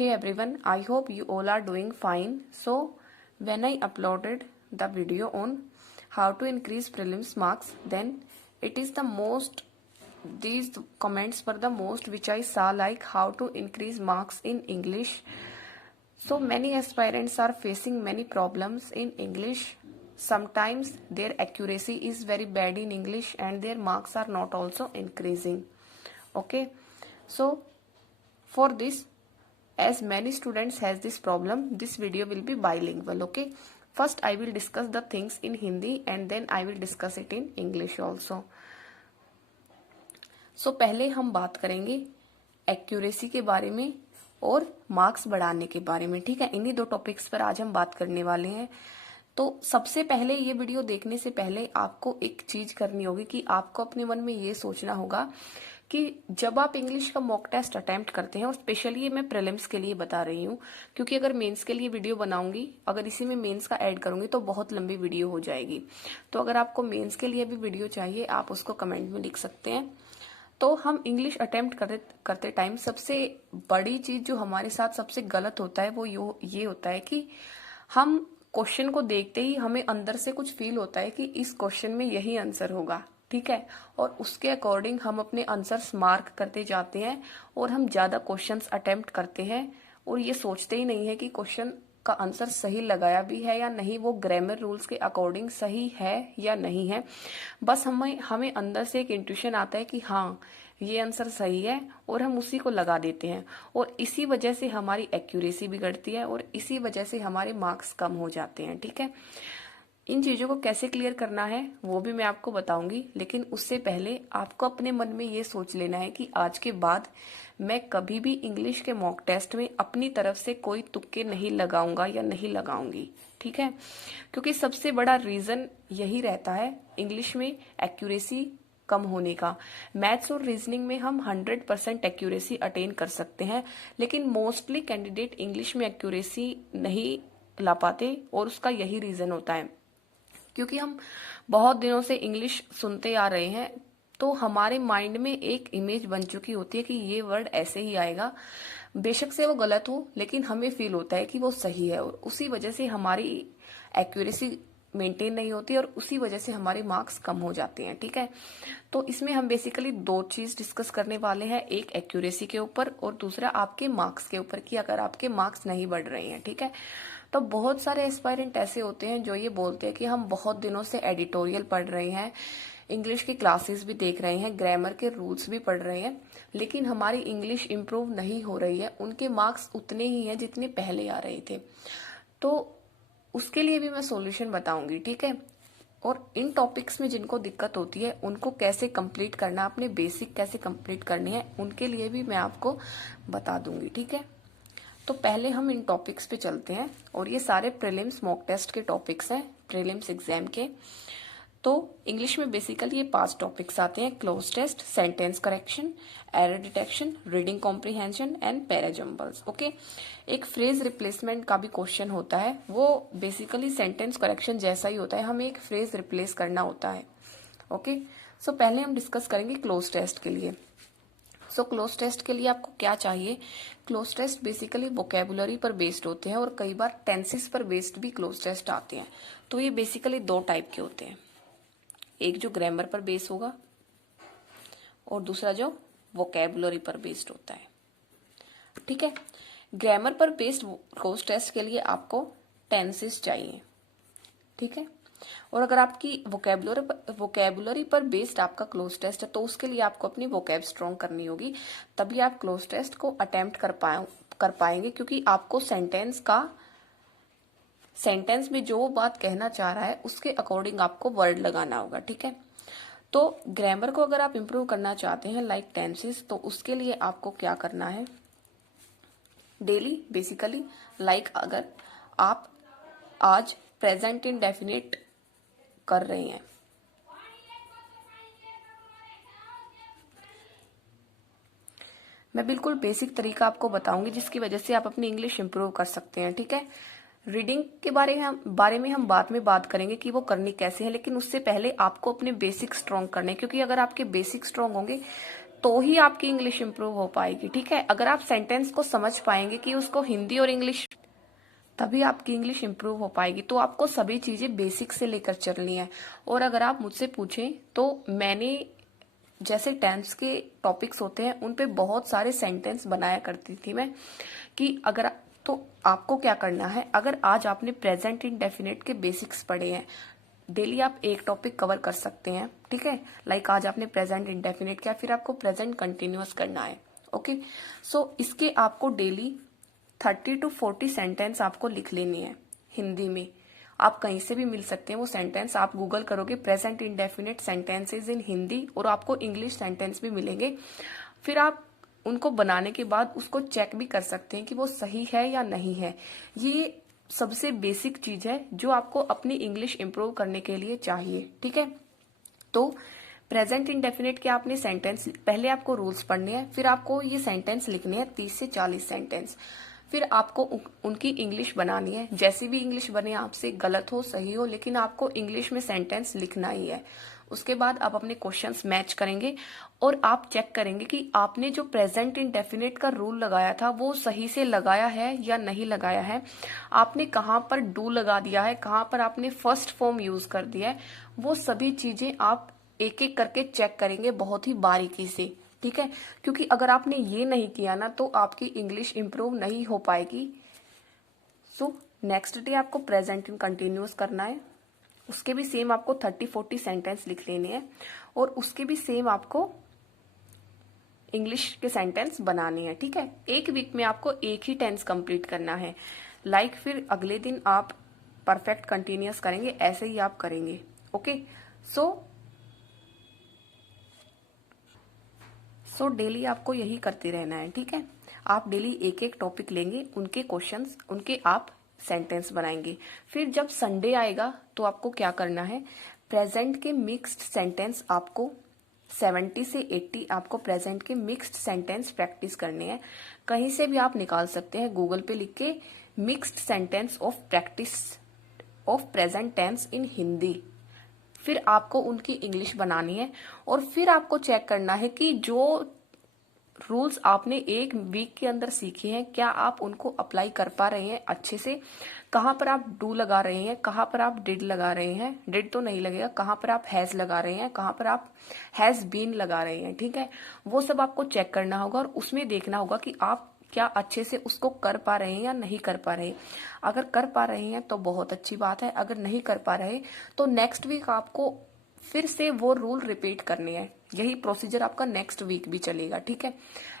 Hey everyone, I hope you all are doing fine. So, when I uploaded the video on how to increase prelims marks, then it is the most, these comments were the most which I saw, like how to increase marks in English. So many aspirants are facing many problems in English. Sometimes their accuracy is very bad in English and their marks are not also increasing. Okay, so for this, as many students has this problem, this video will be bilingual. Okay, first I will discuss the things in Hindi and then I will discuss it in English also. So पहले हम बात करेंगे accuracy के बारे में और marks बढ़ाने के बारे में। ठीक है, इन्हीं दो टॉपिक्स पर आज हम बात करने वाले हैं। तो सबसे पहले ये वीडियो देखने से पहले आपको एक चीज करनी होगी कि आपको अपने मन में ये सोचना होगा कि जब आप इंग्लिश का मॉक टेस्ट अटेम्प्ट करते हैं, और स्पेशली ये मैं प्रीलिम्स के लिए बता रही हूँ, क्योंकि अगर मेंस के लिए वीडियो बनाऊंगी, अगर इसी में मेंस का ऐड करूंगी तो बहुत लंबी वीडियो हो जाएगी। तो अगर आपको मेंस के लिए भी वीडियो चाहिए, आप उसको कमेंट में लिख सकते हैं। तो हम इंग्लिश अटेम्प्ट करते टाइम सबसे बड़ी चीज जो हमारे साथ सबसे गलत होता है वो ये होता है कि हम क्वेश्चन को देखते ही हमें अंदर से कुछ फील होता है कि इस क्वेश्चन में यही आंसर होगा। ठीक है, और उसके अकॉर्डिंग हम अपने आंसर्स मार्क करते जाते हैं और हम ज्यादा क्वेश्चंस अटेम्प्ट करते हैं और ये सोचते ही नहीं है कि क्वेश्चन का आंसर सही लगाया भी है या नहीं, वो ग्रामर रूल्स के अकॉर्डिंग सही है या नहीं है। बस हमें अंदर से एक इंट्यूशन आता है कि हाँ ये आंसर सही है और हम उसी को लगा देते हैं, और इसी वजह से हमारी एक्यूरेसी बिगड़ती है और इसी वजह से हमारे मार्क्स कम हो जाते हैं। ठीक है, इन चीजों को कैसे क्लियर करना है वो भी मैं आपको बताऊंगी, लेकिन उससे पहले आपको अपने मन में ये सोच लेना है कि आज के बाद मैं कभी भी इंग्लिश के मॉक टेस्ट में अपनी तरफ से कोई तुक्के नहीं लगाऊंगा या नहीं लगाऊंगी। ठीक है, क्योंकि सबसे बड़ा रीजन यही रहता है इंग्लिश में एक्यूरेसी कम होने का। मैथ्स और रीजनिंग में हम 100% एक्यूरेसी अटेन कर सकते हैं, लेकिन मोस्टली कैंडिडेट इंग्लिश में एक्यूरेसी नहीं ला पाते, और उसका यही रीजन होता है क्योंकि हम बहुत दिनों से इंग्लिश सुनते आ रहे हैं, तो हमारे माइंड में एक इमेज बन चुकी होती है कि ये वर्ड ऐसे ही आएगा, बेशक से वो गलत हो, लेकिन हमें फील होता है कि वो सही है, और उसी वजह से हमारी एक्यूरेसी मेंटेन नहीं होती और उसी वजह से हमारे मार्क्स कम हो जाते हैं। ठीक है, तो इसमें हम बेसिकली दो चीज डिस्कस करने वाले हैं, एक एक्यूरेसी के ऊपर और दूसरा आपके मार्क्स के ऊपर, कि अगर आपके मार्क्स नहीं बढ़ रहे हैं। ठीक है, तो बहुत सारे एस्पायरेंट ऐसे होते हैं जो ये बोलते हैं कि हम बहुत दिनों से एडिटोरियल पढ़ रहे हैं, इंग्लिश की क्लासेस भी देख रहे हैं, ग्रामर के रूल्स भी पढ़ रहे हैं, लेकिन हमारी इंग्लिश इंप्रूव नहीं हो रही है, उनके मार्क्स उतने ही हैं जितने पहले आ रहे थे। तो उसके लिए भी मैं सॉल्यूशन बताऊंगी। ठीक है, और इन टॉपिक्स में जिनको दिक्कत होती है उनको कैसे कंप्लीट करना, अपने बेसिक कैसे कंप्लीट करने हैं, उनके लिए भी मैं आपको बता दूंगी। ठीक है, तो पहले हम इन टॉपिक्स पे चलते हैं, और ये सारे प्रीलिम्स मॉक टेस्ट के टॉपिक्स हैं, प्रीलिम्स एग्जाम के। तो इंग्लिश में बेसिकली ये 5 टॉपिक्स आते हैं: cloze test, sentence correction, error detection, reading comprehension and parajumbles. Okay, एक फ्रेज रिप्लेसमेंट का भी क्वेश्चन होता है, वो बेसिकली सेंटेंस करेक्शन जैसा ही होता है, हमें एक फ्रेज रिप्लेस करना होता है। ओके, सो पहले हम डिस्कस करेंगे क्लोज टेस्ट के लिए। सो क्लोज टेस्ट के लिए आपको क्या चाहिए? क्लोज टेस्ट बेसिकली वोकेबुलरी पर बेस्ड होते हैं और कई बार टेंसेस पर बेस्ड भी क्लोज टेस्ट आते हैं। तो ये बेसिकली 2 टाइप के होते हैं, एक जो ग्रामर पर बेस होगा और दूसरा जो वोकेबुलरी पर बेस्ड होता है। ठीक है, ग्रामर पर बेस्ड क्लोज टेस्ट के लिए आपको टेंसेस चाहिए। ठीक है, और अगर आपकी वोकेबुलरी पर बेस्ड आपका क्लोज टेस्ट है तो उसके लिए आपको अपनी वोकेब स्ट्रॉन्ग करनी होगी, तभी आप क्लोज टेस्ट को अटेम्प्ट कर पाएंगे, क्योंकि आपको सेंटेंस में जो बात कहना चाह रहा है उसके अकॉर्डिंग आपको वर्ड लगाना होगा। ठीक है, तो ग्रामर को अगर आप इंप्रूव करना चाहते हैं लाइक टेंसेस, तो उसके लिए आपको क्या करना है? डेली बेसिकली लाइक अगर आप आज प्रेजेंट इंडेफिनिट कर रहे हैं, मैं बिल्कुल बेसिक तरीका आपको बताऊंगी जिसकी वजह से आप अपनी इंग्लिश इंप्रूव कर सकते हैं। ठीक है, रीडिंग के बारे में हम बाद में बात करेंगे कि वो करनी कैसे है, लेकिन उससे पहले आपको अपने बेसिक स्ट्रॉन्ग करने, क्योंकि अगर आपके बेसिक स्ट्रॉन्ग होंगे तो ही आपकी इंग्लिश इंप्रूव हो पाएगी, ठीक है। अगर आप सेंटेंस को समझ पाएंगे कि उसको हिंदी और इंग्लिश, तभी आपकी इंग्लिश इंप्रूव हो पाएगी। तो आपको सभी चीजें बेसिक से लेकर चलनी है। और अगर आप मुझसे पूछें तो मैंने जैसे टेंस के टॉपिक्स होते हैं उन पे बहुत सारे सेंटेंस बनाया करती थी मैं, कि अगर, तो आपको क्या करना है, अगर आज आपने प्रेजेंट इंडेफिनिट के बेसिक्स पढ़े हैं, डेली आप एक टॉपिक कवर कर सकते हैं, ठीक है। लाइक आज आपने प्रेजेंट इंडेफिनिट किया, फिर आपको प्रेजेंट कंटिन्यूअस करना है, ओके। सो इसके आपको डेली 30 to 40 सेंटेंस आपको लिख लेनी है हिंदी में। आप कहीं से भी मिल सकते हैं वो सेंटेंस, आप गूगल करोगे प्रेजेंट इंडेफिनिट सेंटेंसेस इन हिंदी और आपको इंग्लिश सेंटेंस भी मिलेंगे। फिर आप उनको बनाने के बाद उसको चेक भी कर सकते हैं कि वो सही है या नहीं है। ये सबसे बेसिक चीज है जो आपको अपनी इंग्लिश इंप्रूव करने के लिए चाहिए, ठीक है। तो प्रेजेंट इंडेफिनिट के आपने सेंटेंस, पहले आपको रूल्स पढ़ने हैं, फिर आपको ये सेंटेंस लिखने हैं 30 से 40 सेंटेंस। फिर आपको उनकी इंग्लिश बनानी है, जैसी भी इंग्लिश बने आपसे, गलत हो सही हो, लेकिन आपको इंग्लिश में सेंटेंस लिखना ही है। उसके बाद आप अपने क्वेश्चंस मैच करेंगे और आप चेक करेंगे कि आपने जो प्रेजेंट इंडेफिनिट का रूल लगाया था वो सही से लगाया है या नहीं लगाया है। आपने कहाँ पर डू लगा दिया है, कहाँ पर आपने फर्स्ट फॉर्म यूज कर दिया है, वो सभी चीजें आप एक एक करके चेक करेंगे बहुत ही बारीकी से, ठीक है। क्योंकि अगर आपने ये नहीं किया ना तो आपकी इंग्लिश इंप्रूव नहीं हो पाएगी। सो नेक्स्ट डे आपको प्रेजेंट इन कंटिन्यूअस करना है, उसके भी सेम आपको 30-40 सेंटेंस लिख लेने हैं और उसके भी सेम आपको इंग्लिश के सेंटेंस बनाने हैं, ठीक है। एक वीक में आपको एक ही टेंस कंप्लीट करना है। लाइक फिर अगले दिन आप परफेक्ट कंटिन्यूअस करेंगे, ऐसे ही आप करेंगे, ओके। सो डेली आपको यही करते रहना है, ठीक है। आप डेली एक एक टॉपिक लेंगे, उनके क्वेश्चंस, उनके आप सेंटेंस बनाएंगे। फिर जब संडे आएगा तो आपको क्या करना है, प्रेजेंट के मिक्स्ड सेंटेंस आपको 70 से 80 आपको प्रेजेंट के मिक्स्ड सेंटेंस प्रैक्टिस करने हैं। कहीं से भी आप निकाल सकते हैं, गूगल पे लिख के mixed sentence of practice of present tense in Hindi. फिर आपको उनकी इंग्लिश बनानी है और फिर आपको चेक करना है कि जो रूल्स आपने एक वीक के अंदर सीखे हैं क्या आप उनको अप्लाई कर पा रहे हैं अच्छे से। कहाँ पर आप डू लगा रहे हैं, कहाँ पर आप डिड लगा रहे हैं, डिड तो नहीं लगेगा, कहाँ पर आप हैज लगा रहे हैं, कहाँ पर आप हैज बीन लगा रहे हैं, ठीक है। वो सब आपको चेक करना होगा और उसमें देखना होगा कि आप क्या अच्छे से उसको कर पा रहे हैं या नहीं कर पा रहे। अगर कर पा रहे हैं तो बहुत अच्छी बात है, अगर नहीं कर पा रहे तो नेक्स्ट वीक आपको फिर से वो रूल रिपीट करने हैं। यही प्रोसीजर आपका नेक्स्ट वीक भी चलेगा, ठीक है।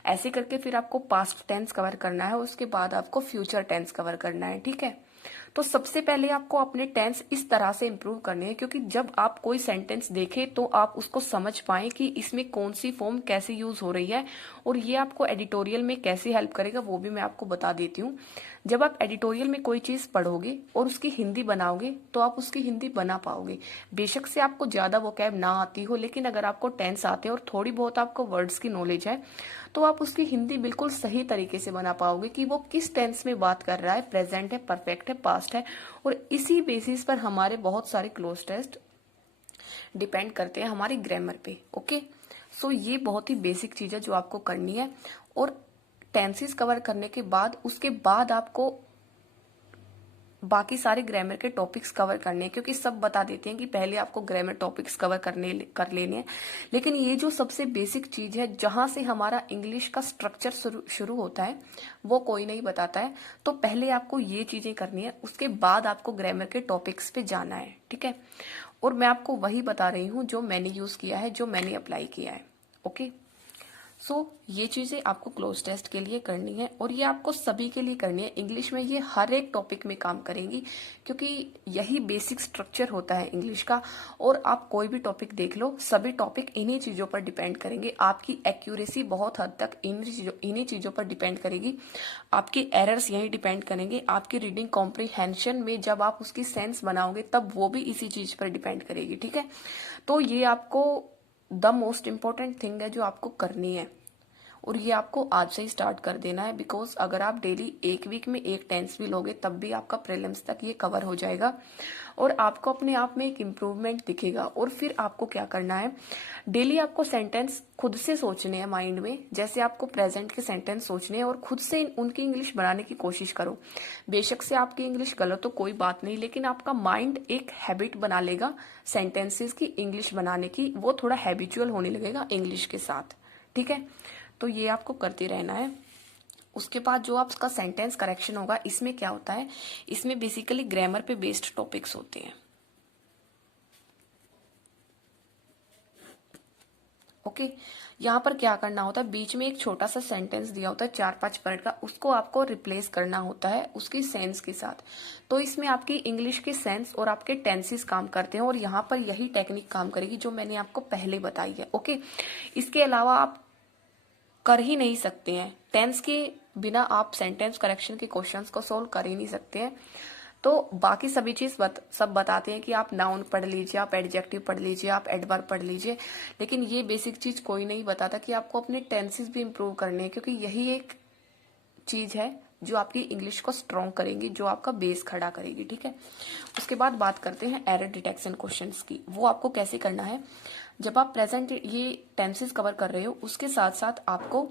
ऐसे करके फिर आपको पास्ट टेंस कवर करना है, उसके बाद आपको फ्यूचर टेंस कवर करना है, ठीक है। तो सबसे पहले आपको अपने टेंस इस तरह से इंप्रूव करने हैं, क्योंकि जब आप कोई सेंटेंस देखें तो आप उसको समझ पाएं कि इसमें कौन सी फॉर्म कैसे यूज हो रही है, और ये आपको एडिटोरियल में कैसे हेल्प करेगा वो भी मैं आपको बता देती हूँ। जब आप एडिटोरियल में कोई चीज पढ़ोगे और उसकी हिंदी बनाओगे तो आप उसकी हिंदी बना पाओगे। बेशक से आपको ज्यादा वोकैब ना आती हो, लेकिन अगर आपको टेंस आते हैं और थोड़ी बहुत आपको वर्ड्स की नॉलेज है तो आप उसकी हिंदी बिल्कुल सही तरीके से बना पाओगे कि वो किस टेंस में बात कर रहा है, प्रेजेंट है, परफेक्ट है, पास्ट है। और इसी बेसिस पर हमारे बहुत सारे क्लोज टेस्ट डिपेंड करते हैं हमारी ग्रामर पे, ओके। सो ये बहुत ही बेसिक चीज है जो आपको करनी है। और टेंसेस कवर करने के बाद उसके बाद आपको बाकी सारे ग्रामर के टॉपिक्स कवर करने हैं, क्योंकि सब बता देते हैं कि पहले आपको ग्रामर टॉपिक्स कवर कर लेने हैं। लेकिन ये जो सबसे बेसिक चीज है जहां से हमारा इंग्लिश का स्ट्रक्चर शुरू होता है वो कोई नहीं बताता है। तो पहले आपको ये चीजें करनी है, उसके बाद आपको ग्रामर के टॉपिक्स पे जाना है, ठीक है। और मैं आपको वही बता रही हूँ जो मैंने यूज किया है, जो मैंने अप्लाई किया है, ओके। सो ये चीजें आपको क्लोज टेस्ट के लिए करनी है और ये आपको सभी के लिए करनी है। इंग्लिश में ये हर एक टॉपिक में काम करेंगी, क्योंकि यही बेसिक स्ट्रक्चर होता है इंग्लिश का। और आप कोई भी टॉपिक देख लो, सभी टॉपिक इन्हीं चीजों पर डिपेंड करेंगे। आपकी एक्यूरेसी बहुत हद तक इन्हीं चीजों पर डिपेंड करेगी। आपके एरर्स यही डिपेंड करेंगे। आपकी रीडिंग कॉम्प्रीहेंशन में जब आप उसकी सेंस बनाओगे तब वो भी इसी चीज पर डिपेंड करेगी, ठीक है। तो ये आपको द मोस्ट इम्पोर्टेंट थिंग है जो आपको करनी है। और ये आपको आज से ही स्टार्ट कर देना है, बिकॉज अगर आप डेली एक वीक में एक टेंस भी लोगे तब भी आपका प्रीलिम्स तक ये कवर हो जाएगा और आपको अपने आप में एक इम्प्रूवमेंट दिखेगा। और फिर आपको क्या करना है, डेली आपको सेंटेंस खुद से सोचने हैं माइंड में, जैसे आपको प्रेजेंट के सेंटेंस सोचने हैं और खुद से उनकी इंग्लिश बनाने की कोशिश करो। बेशक से आपकी इंग्लिश गलत हो कोई बात नहीं, लेकिन आपका माइंड एक हैबिट बना लेगा सेंटेंसेस की इंग्लिश बनाने की, वो थोड़ा हैबिचुअल होने लगेगा इंग्लिश के साथ। ठीक है, तो ये आपको करते रहना है। उसके बाद जो आपका सेंटेंस करेक्शन होगा, इसमें क्या होता है, इसमें बेसिकली ग्रामर पे बेस्ड टॉपिक्स होते हैं। ओके, यहाँ पर क्या करना होता है, बीच में एक छोटा सा सेंटेंस दिया होता है 4-5 वर्ड का, उसको आपको रिप्लेस करना होता है उसकी सेंस के साथ। तो इसमें आपकी इंग्लिश के सेंस और आपके टेंसेस काम करते हैं और यहाँ पर यही टेक्निक काम करेगी जो मैंने आपको पहले बताई है। ओके, इसके अलावा आप कर ही नहीं सकते हैं, टेंस के बिना आप सेंटेंस करेक्शन के क्वेश्चंस को सोल्व कर ही नहीं सकते हैं। तो बाकी सभी चीज सब बताते हैं कि आप नाउन पढ़ लीजिए, आप एडजेक्टिव पढ़ लीजिए, आप एडवर्ब पढ़ लीजिए, लेकिन ये बेसिक चीज कोई नहीं बताता कि आपको अपने टेंसेस भी इंप्रूव करने हैं, क्योंकि यही एक चीज है जो आपकी इंग्लिश को स्ट्रॉन्ग करेंगी, जो आपका बेस खड़ा करेगी। ठीक है, उसके बाद बात करते हैं एरर डिटेक्शन क्वेश्चंस की। वो आपको कैसे करना है, जब आप प्रेजेंट ये टेंसेस कवर कर रहे हो उसके साथ साथ आपको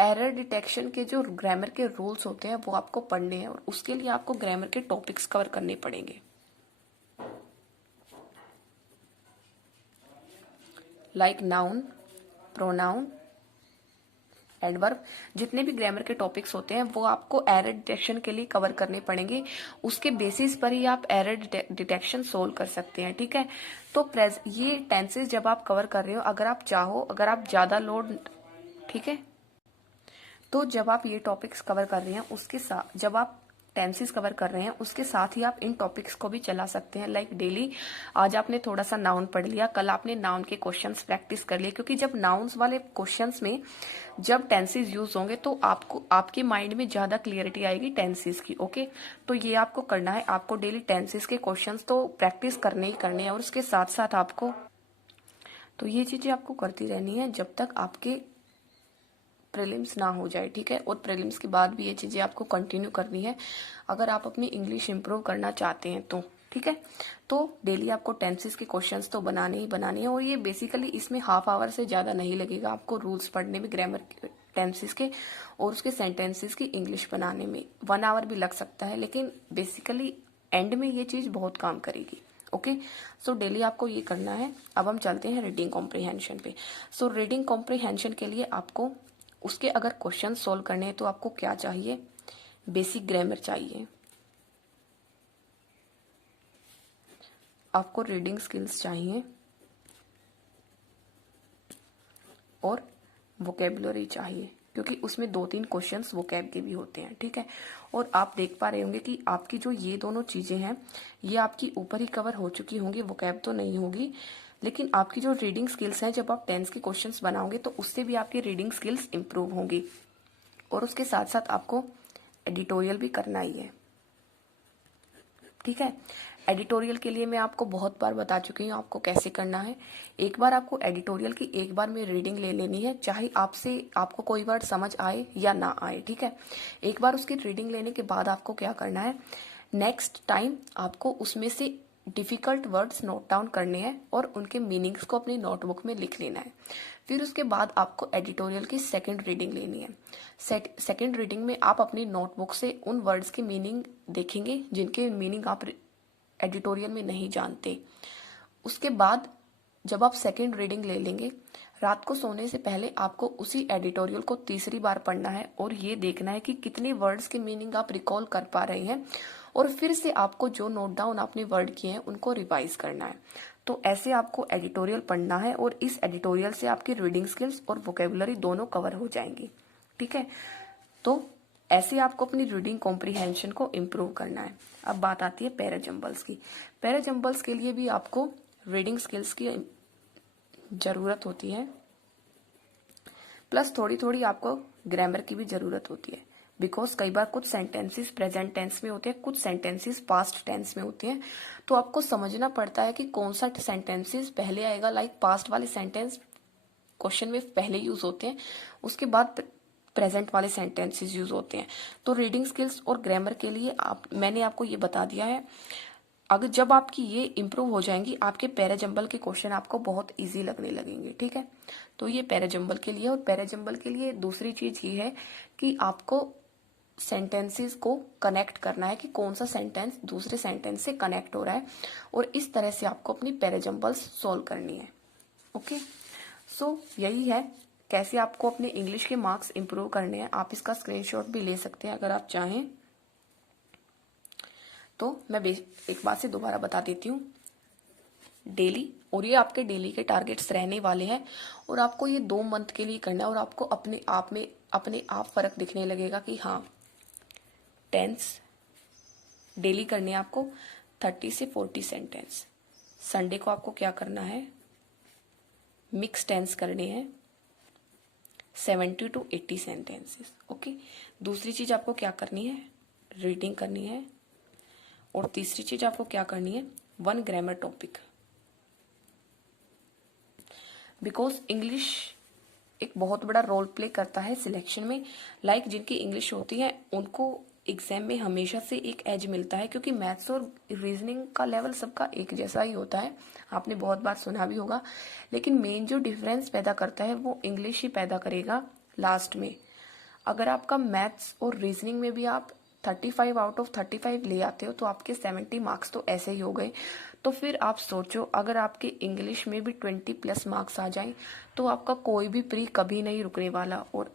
एरर डिटेक्शन के जो ग्रामर के रूल्स होते हैं वो आपको पढ़ने हैं और उसके लिए आपको ग्रामर के टॉपिक्स कवर करने पड़ेंगे, लाइक नाउन, प्रोनाउन, एडवर्ब। जितने भी ग्रामर के टॉपिक्स होते हैं वो आपको एरर डिटेक्शन के लिए कवर करने पड़ेंगे, उसके बेसिस पर ही आप एरर डिटेक्शन सोल्व कर सकते हैं। ठीक है, तो ये टेंसेस जब आप कवर कर रहे हो, अगर आप चाहो, अगर आप ज्यादा लोड, ठीक है, तो जब आप ये टॉपिक्स कवर कर रहे हैं उसके साथ, जब आप टेंसेस कवर कर रहे हैं उसके साथ ही आप इन टॉपिक्स को भी चला सकते हैं। लाइक डेली आज आपने थोड़ा सा नाउन पढ़ लिया, कल आपने नाउन के क्वेश्चंस प्रैक्टिस कर लिए, क्योंकि जब नाउन्स वाले क्वेश्चंस में जब टेंसेस यूज होंगे तो आपको आपके माइंड में ज्यादा क्लियरिटी आएगी टेंसेस की। ओके, तो ये आपको करना है, आपको डेली टेंसेस के क्वेश्चंस तो प्रैक्टिस करने ही करने हैं और उसके साथ साथ आपको, तो ये चीजें आपको करती रहनी है जब तक आपके प्रीलिम्स ना हो जाए। ठीक है, और प्रीलिम्स के बाद भी ये चीजें आपको कंटिन्यू करनी है अगर आप अपनी इंग्लिश इंप्रूव करना चाहते हैं तो। ठीक है, तो डेली आपको टेंसेस के क्वेश्चंस तो बनाने ही बनाने हैं और ये बेसिकली इसमें हाफ आवर से ज्यादा नहीं लगेगा आपको रूल्स पढ़ने में, ग्रामर टेंसेस के और उसके सेंटेंसेस की इंग्लिश बनाने में 1 आवर भी लग सकता है, लेकिन बेसिकली एंड में ये चीज बहुत काम करेगी। ओके, सो डेली आपको ये करना है। अब हम चलते हैं रीडिंग कॉम्प्रिहेंशन पे। सो रीडिंग कॉम्प्रिहेंशन के लिए आपको उसके अगर क्वेश्चन सोल्व करने हैं तो आपको क्या चाहिए, बेसिक ग्रामर चाहिए, आपको रीडिंग स्किल्स चाहिए और वोकेबुलरी चाहिए, क्योंकि उसमें 2-3 क्वेश्चंस वोकैब के भी होते हैं। ठीक है, और आप देख पा रहे होंगे कि आपकी जो ये दोनों चीजें हैं ये आपकी ऊपर ही कवर हो चुकी होंगी, वोकैब तो नहीं होगी, लेकिन आपकी जो रीडिंग स्किल्स हैं, जब आप टेंस के क्वेश्चंस बनाओगे तो उससे भी आपकी रीडिंग स्किल्स इंप्रूव होंगी और उसके साथ साथ आपको एडिटोरियल भी करना ही है। ठीक है, एडिटोरियल के लिए मैं आपको बहुत बार बता चुकी हूँ आपको कैसे करना है। एक बार आपको एडिटोरियल की एक बार में रीडिंग ले लेनी है, चाहे आपको कोई वर्ड समझ आए या ना आए। ठीक है, एक बार उसकी रीडिंग लेने के बाद आपको क्या करना है, नेक्स्ट टाइम आपको उसमें से डिफिकल्ट वर्ड्स नोट डाउन करने हैं और उनके मीनिंग्स को अपनी नोटबुक में लिख लेना है। फिर उसके बाद आपको एडिटोरियल की सेकंड रीडिंग लेनी है। सेकंड रीडिंग में आप अपनी नोटबुक से उन वर्ड्स की मीनिंग देखेंगे जिनके मीनिंग आप एडिटोरियल में नहीं जानते। उसके बाद जब आप सेकंड रीडिंग ले लेंगे, रात को सोने से पहले आपको उसी एडिटोरियल को तीसरी बार पढ़ना है और ये देखना है कि कितने वर्ड्स के मीनिंग आप रिकॉल कर पा रहे हैं और फिर से आपको जो नोट डाउन आपने वर्ड किए हैं उनको रिवाइज करना है। तो ऐसे आपको एडिटोरियल पढ़ना है और इस एडिटोरियल से आपकी रीडिंग स्किल्स और वोकेबुलरी दोनों कवर हो जाएंगी। ठीक है, तो ऐसे आपको अपनी रीडिंग कॉम्प्रिहेंशन को इम्प्रूव करना है। अब बात आती है पैराजम्बल्स की। पैराजम्बल्स के लिए भी आपको रीडिंग स्किल्स की जरूरत होती है, प्लस थोड़ी थोड़ी आपको ग्रामर की भी जरूरत होती है, बिकॉज कई बार कुछ सेंटेंसेस प्रेजेंट टेंस में होते हैं, कुछ सेंटेंसेस पास्ट टेंस में होते हैं, तो आपको समझना पड़ता है कि कौन सा सेंटेंसेस पहले आएगा। लाइक पास्ट वाले सेंटेंस क्वेश्चन में पहले यूज होते हैं, उसके बाद प्रेजेंट वाले सेंटेंसेस यूज होते हैं। तो रीडिंग स्किल्स और ग्रामर के लिए मैंने आपको ये बता दिया है। अगर जब आपकी ये इंप्रूव हो जाएंगी, आपके पैराजंबल के क्वेश्चन आपको बहुत इजी लगने लगेंगे, ठीक है। तो ये पैराजंबल के लिए। और पैराजंबल के लिए दूसरी चीज ये है कि आपको सेंटेंसेस को कनेक्ट करना है कि कौन सा सेंटेंस दूसरे सेंटेंस से कनेक्ट हो रहा है, और इस तरह से आपको अपनी पैराजंबल्स सॉल्व करनी है। ओके, सो यही है कैसे आपको अपने इंग्लिश के मार्क्स इंप्रूव करने हैं। आप इसका स्क्रीनशॉट भी ले सकते हैं अगर आप चाहें तो। मैं एक बार से दोबारा बता देती हूँ, डेली, और ये आपके डेली के टारगेट्स रहने वाले हैं, और आपको ये 2 मंथ के लिए करना है, और आपको अपने आप फर्क दिखने लगेगा कि हाँ टेंस डेली करने हैं आपको 30 से 40 सेंटेंस। संडे को आपको क्या करना है, मिक्स टेंस करने हैं 70 to 80 सेंटेंसेस। ओके, दूसरी चीज आपको क्या करनी है, रीडिंग करनी है, और तीसरी चीज आपको क्या करनी है, 1 ग्रामर टॉपिक। बिकॉज इंग्लिश एक बहुत बड़ा रोल प्ले करता है सिलेक्शन में। लाइक जिनकी इंग्लिश होती है उनको एग्जाम में हमेशा से एक एज मिलता है, क्योंकि मैथ्स और रीजनिंग का लेवल सबका एक जैसा ही होता है, आपने बहुत बार सुना भी होगा। लेकिन मेन जो डिफरेंस पैदा करता है वो इंग्लिश ही पैदा करेगा लास्ट में। अगर आपका मैथ्स और रीजनिंग में भी आप 35 आउट ऑफ 35 ले आते हो तो आपके 70 मार्क्स तो ऐसे ही हो गए। तो फिर आप सोचो, अगर आपके इंग्लिश में भी 20+ मार्क्स आ जाएं तो आपका कोई भी प्री कभी नहीं रुकने वाला। और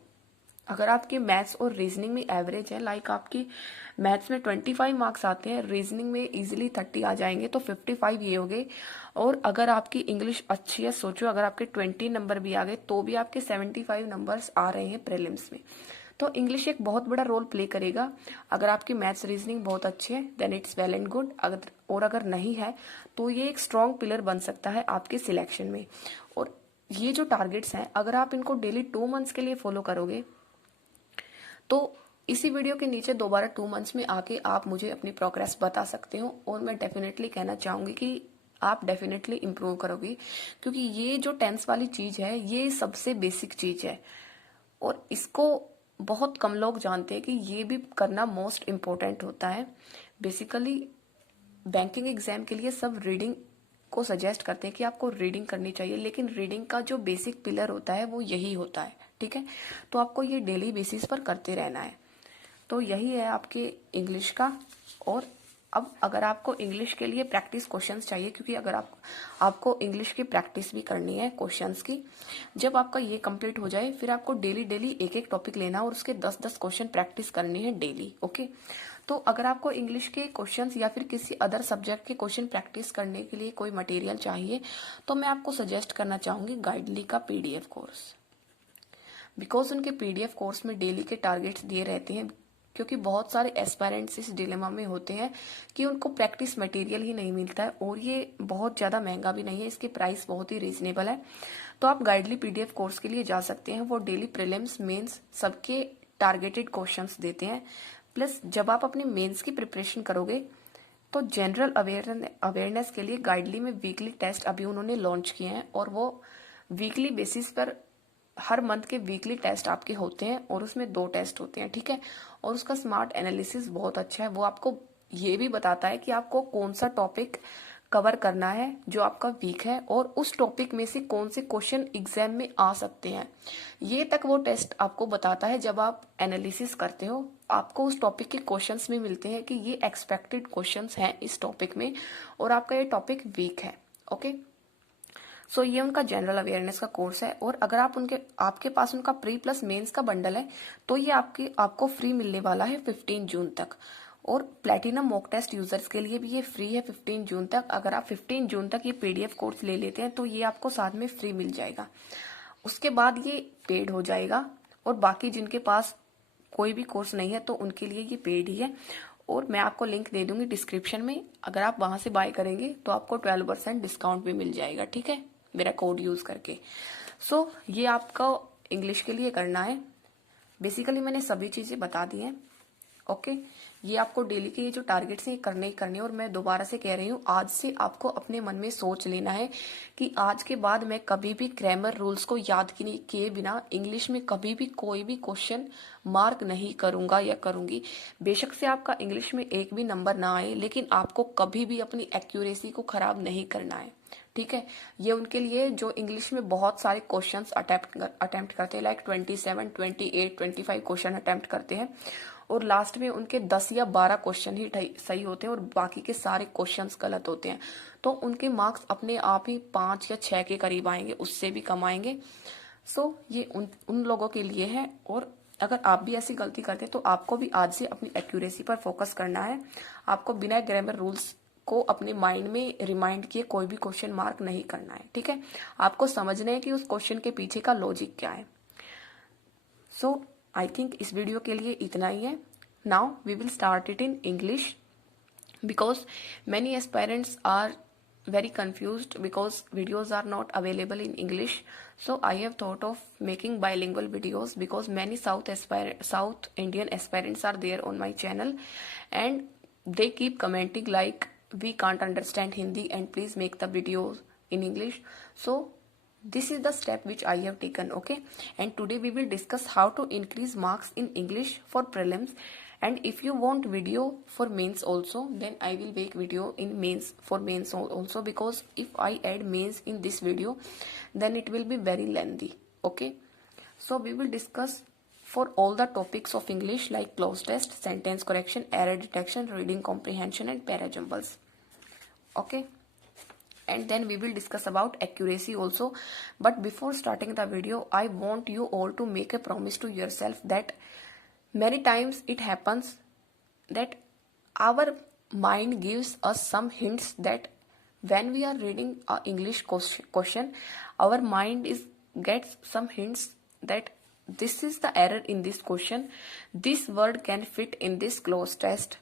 अगर आपके मैथ्स और रीजनिंग में एवरेज है, लाइक आपकी मैथ्स में 25 मार्क्स आते हैं, रीजनिंग में इजीली 30 आ जाएंगे, तो 55 ये हो गए। और अगर आपकी इंग्लिश अच्छी है, सोचो अगर आपके 20 नंबर भी आ गए तो भी आपके 75 नंबर्स आ रहे हैं प्रीलिम्स में। तो इंग्लिश एक बहुत बड़ा रोल प्ले करेगा। अगर आपकी मैथ्स रीजनिंग बहुत अच्छी है then it's well and good, अगर नहीं है तो ये एक स्ट्रॉन्ग पिलर बन सकता है आपके सिलेक्शन में। और ये जो टारगेट्स हैं, अगर आप इनको डेली 2 मंथ्स के लिए फॉलो करोगे तो इसी वीडियो के नीचे दोबारा 2 मंथ्स में आके आप मुझे अपनी प्रोग्रेस बता सकते हो, और मैं डेफिनेटली कहना चाहूंगी कि आप डेफिनेटली इम्प्रूव करोगी, क्योंकि ये जो टेंस वाली चीज है ये सबसे बेसिक चीज है, और इसको बहुत कम लोग जानते हैं कि ये भी करना मोस्ट इम्पोर्टेंट होता है। बेसिकली बैंकिंग एग्जाम के लिए सब रीडिंग को सजेस्ट करते हैं कि आपको रीडिंग करनी चाहिए, लेकिन रीडिंग का जो बेसिक पिलर होता है वो यही होता है, ठीक है। तो आपको ये डेली बेसिस पर करते रहना है। तो यही है आपके इंग्लिश का। और अब अगर आपको इंग्लिश के लिए प्रैक्टिस क्वेश्चंस चाहिए, क्योंकि अगर आपको इंग्लिश की प्रैक्टिस भी करनी है क्वेश्चंस की, जब आपका ये कंप्लीट हो जाए फिर आपको डेली डेली एक टॉपिक लेना और उसके 10-10 क्वेश्चन प्रैक्टिस करनी है डेली। ओके, तो अगर आपको इंग्लिश के क्वेश्चंस या फिर किसी अदर सब्जेक्ट के क्वेश्चन प्रैक्टिस करने के लिए कोई मटेरियल चाहिए तो मैं आपको सजेस्ट करना चाहूंगी गाइडली का PDF कोर्स। बिकॉज उनके PDF कोर्स में डेली के टारगेट्स दिए रहते हैं, क्योंकि बहुत सारे एस्पायरेंट्स इस डिलेमा में होते हैं कि उनको प्रैक्टिस मटेरियल ही नहीं मिलता है, और ये बहुत ज़्यादा महंगा भी नहीं है, इसके प्राइस बहुत ही रीजनेबल है। तो आप गाइडली PDF कोर्स के लिए जा सकते हैं। वो डेली प्रीलिम्स मेंस सबके टारगेटेड क्वेश्चंस देते हैं। प्लस जब आप अपने मेंस की प्रिपरेशन करोगे तो जनरल अवेयरनेस के लिए गाइडली में वीकली टेस्ट अभी उन्होंने लॉन्च किए हैं, और वो वीकली बेसिस पर हर मंथ के वीकली टेस्ट आपके होते हैं, और उसमें 2 टेस्ट होते हैं, ठीक है। और उसका स्मार्ट एनालिसिस बहुत अच्छा है, वो आपको ये भी बताता है कि आपको कौन सा टॉपिक कवर करना है जो आपका वीक है, और उस टॉपिक में से कौन से क्वेश्चन एग्जाम में आ सकते हैं, ये तक वो टेस्ट आपको बताता है। जब आप एनालिसिस करते हो आपको उस टॉपिक के क्वेश्चंस में मिलते हैं कि ये एक्सपेक्टेड क्वेश्चंस हैं इस टॉपिक में, और आपका ये टॉपिक वीक है। ओके, सो ये उनका जनरल अवेयरनेस का कोर्स है। और अगर आपके पास उनका प्री प्लस मेंस का बंडल है तो ये आपको फ्री मिलने वाला है 15 जून तक। और प्लेटिनम मॉक टेस्ट यूजर्स के लिए भी ये फ्री है 15 जून तक। अगर आप 15 जून तक ये PDF कोर्स ले लेते हैं तो ये आपको साथ में फ्री मिल जाएगा। उसके बाद ये पेड हो जाएगा, और बाकी जिनके पास कोई भी कोर्स नहीं है तो उनके लिए ये पेड ही है। और मैं आपको लिंक दे दूंगी डिस्क्रिप्शन में, अगर आप वहां से बाय करेंगे तो आपको 12% डिस्काउंट भी मिल जाएगा, ठीक है, मेरा कोड यूज करके। सो ये आपको इंग्लिश के लिए करना है। बेसिकली मैंने सभी चीजें बता दी हैं, ओके, ये आपको डेली के ये जो टारगेट्स हैं करने ही करने। और मैं दोबारा से कह रही हूँ, आज से आपको अपने मन में सोच लेना है कि आज के बाद मैं कभी भी ग्रामर रूल्स को याद किए बिना इंग्लिश में कभी भी कोई भी क्वेश्चन मार्क नहीं करूंगा या करूंगी। बेशक से आपका इंग्लिश में एक भी नंबर ना आए, लेकिन आपको कभी भी अपनी एक्यूरेसी को खराब नहीं करना है, ठीक है। ये उनके लिए जो इंग्लिश में बहुत सारे क्वेश्चंस अटेम्प्ट करते हैं, लाइक 27, 28, 25 क्वेश्चन अटेम्प्ट करते हैं, और लास्ट में उनके 10 या 12 क्वेश्चन ही सही होते हैं और बाकी के सारे क्वेश्चंस गलत होते हैं। तो उनके मार्क्स अपने आप ही 5 या 6 के करीब आएंगे, उससे भी कम आएंगे। सो ये उन लोगों के लिए है। और अगर आप भी ऐसी गलती करते हैं तो आपको भी आज से अपनी एक्यूरेसी पर फोकस करना है। आपको बिना ग्रामर रूल्स को अपने माइंड में रिमाइंड किए कोई भी क्वेश्चन मार्क नहीं करना है, ठीक है। आपको समझना है कि उस क्वेश्चन के पीछे का लॉजिक क्या है। सो आई थिंक इस वीडियो के लिए इतना ही है। Now we will start it in English because many aspirants are very confused because videos are not available in English. So I have thought of making bilingual videos because many South Indian aspirants are there on my channel and they keep commenting like we can't understand Hindi and please make the videos in English. So this is the step which I have taken, okay. And today we will discuss how to increase marks in English for prelims. And if you want video for mains also, then I will make video in mains for mains also, because if I add mains in this video then it will be very lengthy, okay. So we will discuss for all the topics of English like cloze test, sentence correction, error detection, reading comprehension and para jumbles, okay. And then we will discuss about accuracy also. But before starting the video, I want you all to make a promise to yourself that many times it happens that our mind gives us some hints that when we are reading a English question, our mind gets some hints that this is the error in this question, this word can fit in this cloze test.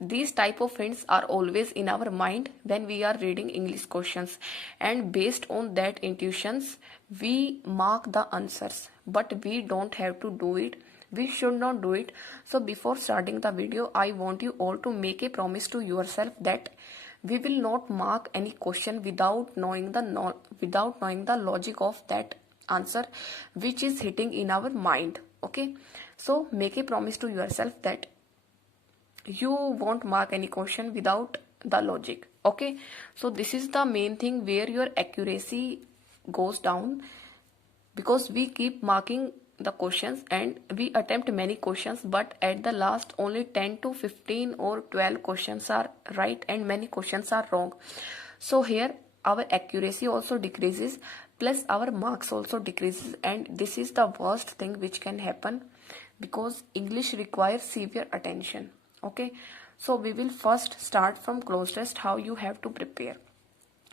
These type of hints are always in our mind when we are reading English questions, and based on that intuitions we mark the answers, but we don't have to do it. We should not do it. So before starting the video, I want you all to make a promise to yourself that we will not mark any question without knowing the logic of that answer which is hitting in our mind, okay. So make a promise to yourself that you won't mark any question without the logic, okay. So this is the main thing where your accuracy goes down, because we keep marking the questions and we attempt many questions, but at the last only 10 to 15 or 12 questions are right and many questions are wrong. So here our accuracy also decreases, plus our marks also decreases, and this is the worst thing which can happen, because English requires severe attention, okay. So we will first start from cloze test, how you have to prepare.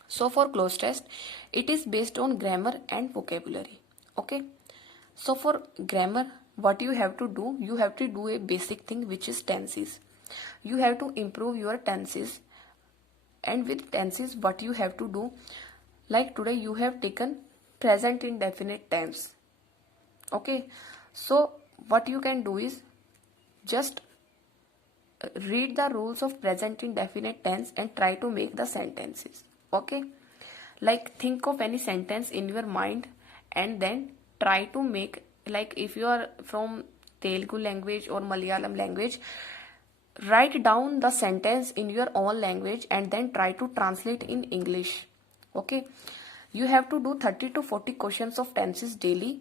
So for cloze test, it is based on grammar and vocabulary, okay. So for grammar, what you have to do, you have to do a basic thing which is tenses. You have to improve your tenses, and with tenses what you have to do, like today you have taken present indefinite tense, okay. So what you can do is just read the rules of present indefinite tense and try to make the sentences, okay. Like think of any sentence in your mind and then try to make, like if you are from Telugu language or Malayalam language, write down the sentence in your own language and then try to translate in English, okay. You have to do 30 to 40 questions of tenses daily,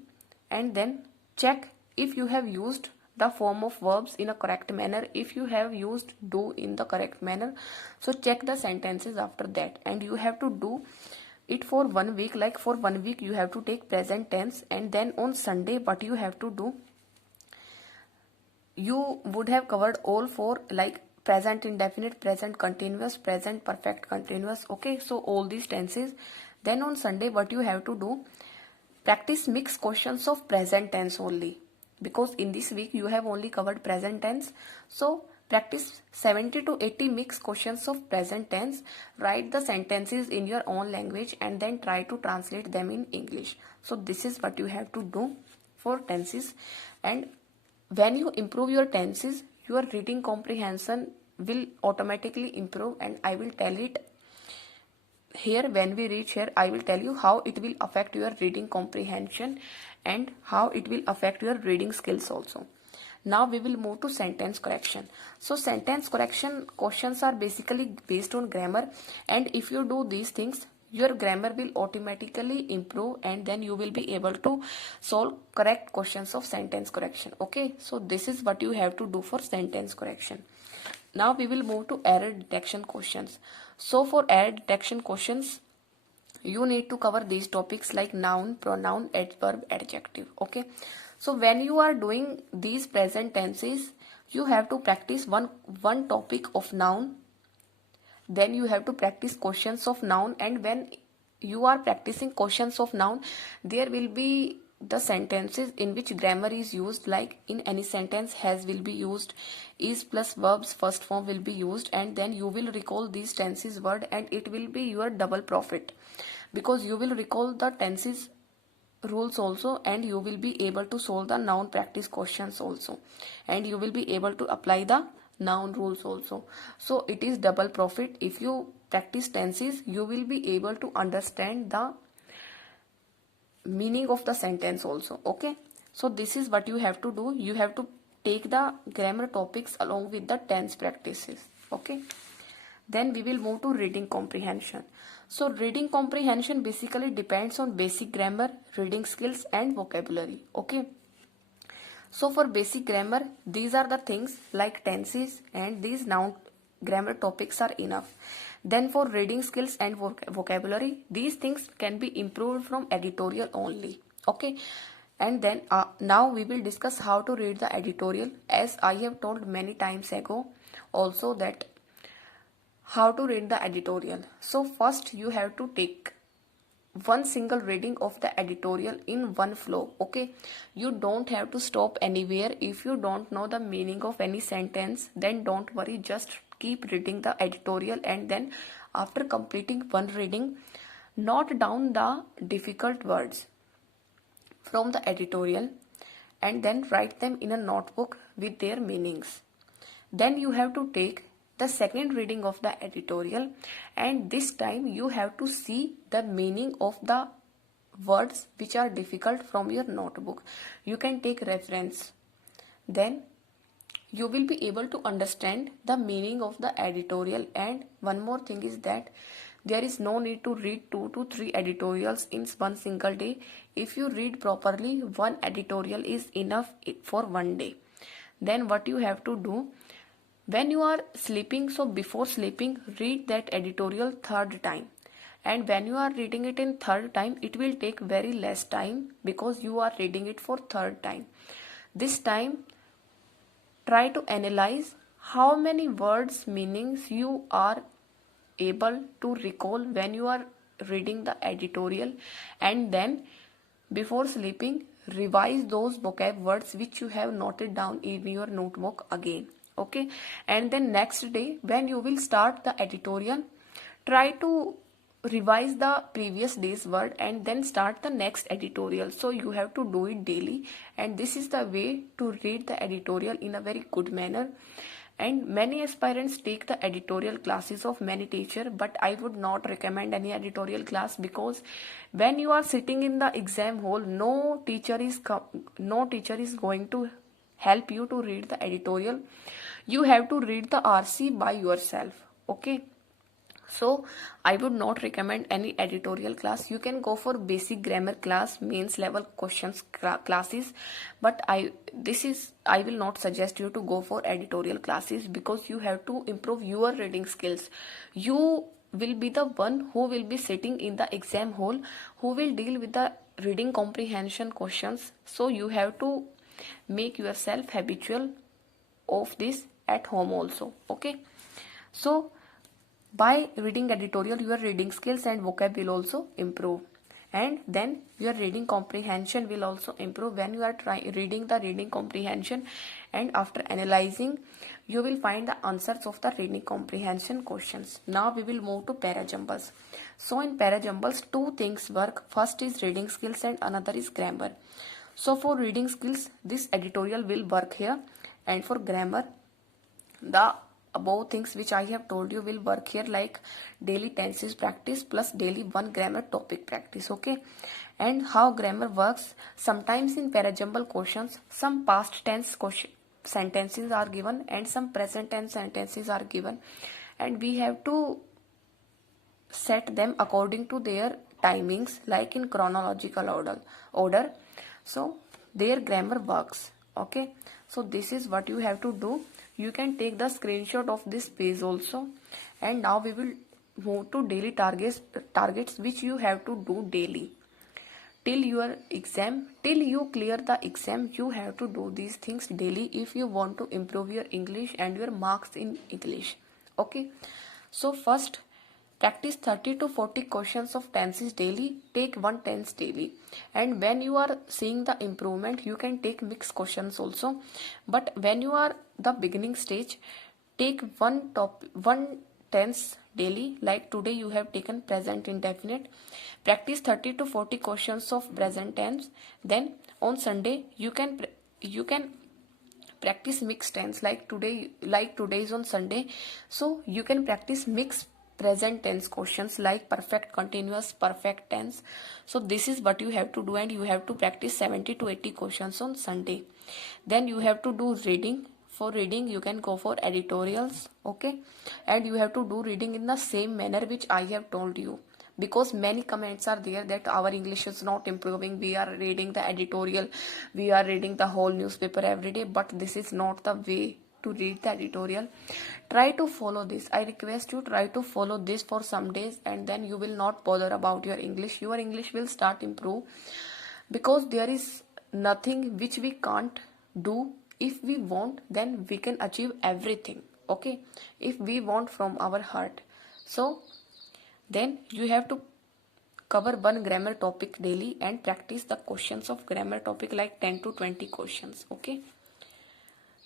and then check if you have used the form of verbs in a correct manner, if you have used do in the correct manner. So check the sentences after that, and you have to do it for 1 week. Like for 1 week you have to take present tense, and then on Sunday what you have to do, you would have covered all four, like present indefinite, present continuous, present perfect continuous, okay. So all these tenses. Then on Sunday what you have to do, practice mixed questions of present tense only, because in this week you have only covered present tense. So practice 70 to 80 mixed questions of present tense, write the sentences in your own language and then try to translate them in English. So this is what you have to do for tenses. And when you improve your tenses, your reading comprehension will automatically improve, and I will tell it here. When we reach here, I will tell you how it will affect your reading comprehension and how it will affect your reading skills also. Now we will move to sentence correction. So sentence correction questions are basically based on grammar, and if you do these things, your grammar will automatically improve, and then you will be able to solve correct questions of sentence correction. Okay, so this is what you have to do for sentence correction. Now we will move to error detection questions. So for error detection questions, you need to cover these topics like noun, pronoun, adverb, adjective. Okay, so when you are doing these present tenses, you have to practice one topic of noun, then you have to practice questions of noun, and when you are practicing questions of noun, there will be the sentences in which grammar is used. Like in any sentence, has will be used, is plus verbs first form will be used, and then you will recall these tenses word, and it will be your double profit, because you will recall the tenses rules also, and you will be able to solve the noun practice questions also, and you will be able to apply the noun rules also. So it is double profit. If you practice tenses, you will be able to understand the meaning of the sentence also. Okay, so this is what you have to do. You have to take the grammar topics along with the tense practices. Okay, then we will move to reading comprehension. So reading comprehension basically depends on basic grammar, reading skills and vocabulary. Okay, so for basic grammar, these are the things like tenses, and these noun grammar topics are enough. Then for reading skills and vocabulary, these things can be improved from editorial only. Okay, and then now we will discuss how to read the editorial. As I have told many times ago also that how to read the editorial. So first you have to take one single reading of the editorial in one flow. Okay, you don't have to stop anywhere. If you don't know the meaning of any sentence, then don't worry, just keep reading the editorial, and then after completing one reading, note down the difficult words from the editorial and then write them in a notebook with their meanings. Then you have to take the second reading of the editorial, and this time you have to see the meaning of the words which are difficult from your notebook. You can take reference. Then you will be able to understand the meaning of the editorial. And one more thing is that there is no need to read 2 to 3 editorials in one single day. If you read properly, one editorial is enough for one day. Then what you have to do, when you are sleeping, so before sleeping, read that editorial third time. And when you are reading it in third time, it will take very less time because you are reading it for third time. This time, try to analyze how many words meanings you are able to recall when you are reading the editorial, and then before sleeping, revise those vocab words which you have noted down in your notebook again. Okay, and then next day when you will start the editorial, try to revise the previous day's word and then start the next editorial. So you have to do it daily, and this is the way to read the editorial in a very good manner. And many aspirants take the editorial classes of many teachers, but I would not recommend any editorial class, because when you are sitting in the exam hall, no teacher is going to help you to read the editorial. You have to read the RC by yourself. Okay, so I would not recommend any editorial class. You can go for basic grammar class, mains level questions classes, but I will not suggest you to go for editorial classes, because you have to improve your reading skills. You will be the one who will be sitting in the exam hall, who will deal with the reading comprehension questions. So you have to make yourself habitual of this at home also. Okay, so by reading editorial, your reading skills and vocab will also improve, and then your reading comprehension will also improve when you are reading the reading comprehension, and after analyzing, you will find the answers of the reading comprehension questions. Now we will move to para jumbles. So in para jumbles, two things work. First is reading skills and another is grammar. So for reading skills, this editorial will work here, and for grammar, The above things which I have told you will work here, like daily tenses practice plus daily one grammar topic practice. Okay, and how grammar works: sometimes in parajumble questions some past tense sentences are given and some present tense sentences are given, and we have to set them according to their timings, like in chronological order. So their grammar works. Okay, so this is what you have to do. You can take the screenshot of this page also. And now we will move to daily targets which you have to do daily till your exam, till you clear the exam. You have to do these things daily if you want to improve your English and your marks in English. Okay, so first, practice 30 to 40 questions of tenses daily. Take one tense daily, and when you are seeing the improvement, you can take mixed questions also. But when you are the beginning stage, take one tense daily. Like today you have taken present indefinite. Practice 30 to 40 questions of present tense. Then on Sunday you can practice mixed tense, like today is on Sunday, so you can practice mixed present tense questions like perfect continuous, perfect tense. So this is what you have to do, and you have to practice 70 to 80 questions on Sunday. Then you have to do reading. For reading you can go for editorials. Okay, and you have to do reading in the same manner which I have told you, because many comments are there that our English is not improving, we are reading the editorial, we are reading the whole newspaper every day. But this is not the way to read the editorial. Try to follow this. I request you, try to follow this for some days, and then you will not bother about your English. Your English will start improve, because there is nothing which we can't do. If we want, then we can achieve everything. Okay, if we want from our heart. So then you have to cover one grammar topic daily and practice the questions of grammar topic, like 10 to 20 questions. Okay,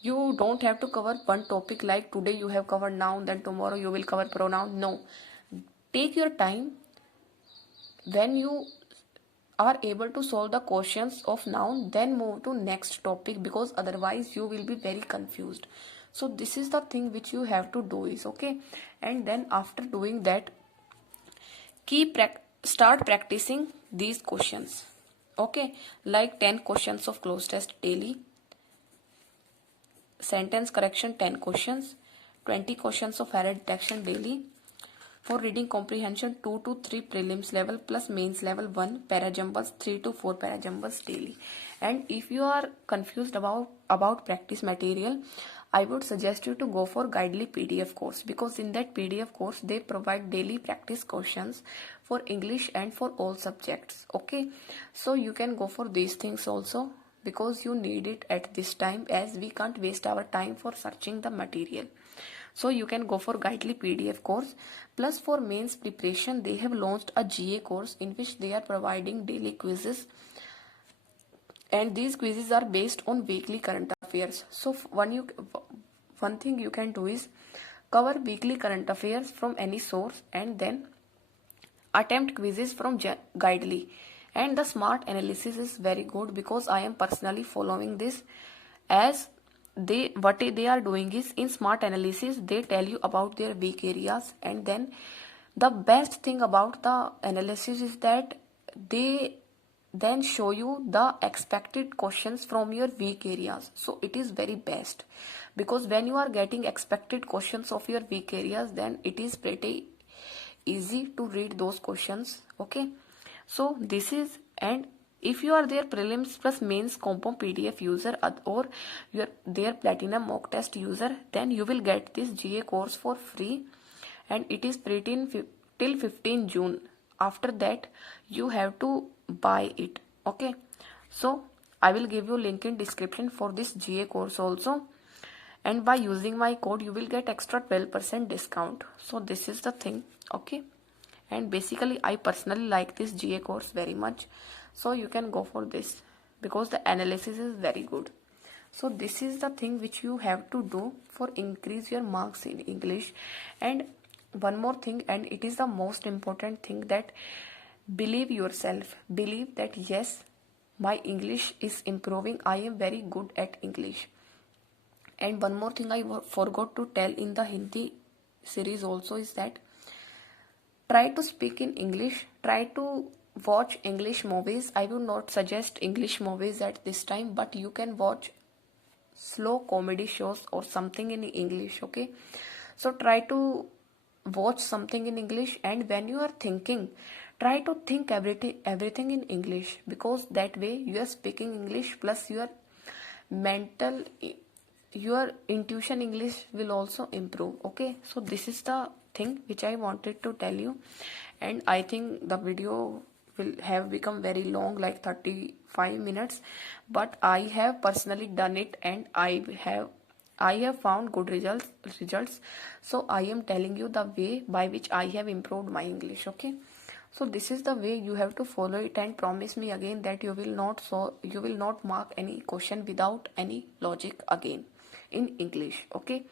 you don't have to cover one topic, like today you have covered noun, then tomorrow you will cover pronoun. No, take your time. When you are able to solve the questions of noun, then move to next topic, because otherwise you will be very confused. So this is the thing which you have to do is. Okay, and then after doing that, start practicing these questions. Okay, like 10 questions of close test daily, sentence correction 10 questions, 20 questions of error detection daily. For reading comprehension, 2 to 3 prelims level plus mains level 1 parajumbles, 3 to 4 parajumbles daily. And if you are confused about practice material, I would suggest you to go for Guidely PDF course, because in that PDF course they provide daily practice questions for English and for all subjects. Okay, so you can go for these things also, because you need it at this time, as we can't waste our time for searching the material. So you can go for Guidely PDF course. Plus for mains preparation, they have launched a GA course in which they are providing daily quizzes, and these quizzes are based on weekly current affairs. So one thing you can do is cover weekly current affairs from any source, and then attempt quizzes from Guidely. And the smart analysis is very good, because I am personally following this. As what they are doing is, in smart analysis they tell you about their weak areas, and then the best thing about the analysis is that they then show you the expected questions from your weak areas. So it is very best, because when you are getting expected questions of your weak areas, then it is pretty easy to read those questions. Okay, so this is, and if you are their prelims plus mains compo PDF user, or their platinum mock test user, then you will get this GA course for free, and it is pretty till 15 June. After that you have to buy it. Okay, so I will give you link in description for this GA course also, and by using my code you will get extra 12% discount. So this is the thing. Okay, and basically I personally like this GA course very much, so you can go for this, because the analysis is very good. So this is the thing which you have to do for increase your marks in English. And one more thing, and it is the most important thing, that believe yourself. Believe that yes, my English is improving, I am very good at English. And one more thing I forgot to tell in the Hindi series also is that try to speak in English, try to watch English movies. I will not suggest English movies at this time, but you can watch slow comedy shows or something in English, okay? So try to watch something in English, and when you are thinking, try to think everything in English, because that way you are speaking English plus your mental, your intuition English will also improve, okay? So this is the thing which I wanted to tell you, and I think the video will have become very long, like 35 minutes, but I have personally done it, and I have found good results. So I am telling you the way by which I have improved my English, okay? So this is the way you have to follow it, and promise me again that you will not mark any question without any logic again in English, okay?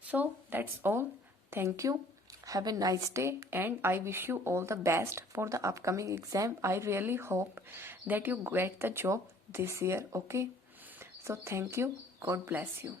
So that's all. Thank you. Have a nice day, and I wish you all the best for the upcoming exam. I really hope that you get the job this year, okay? So thank you. God bless you.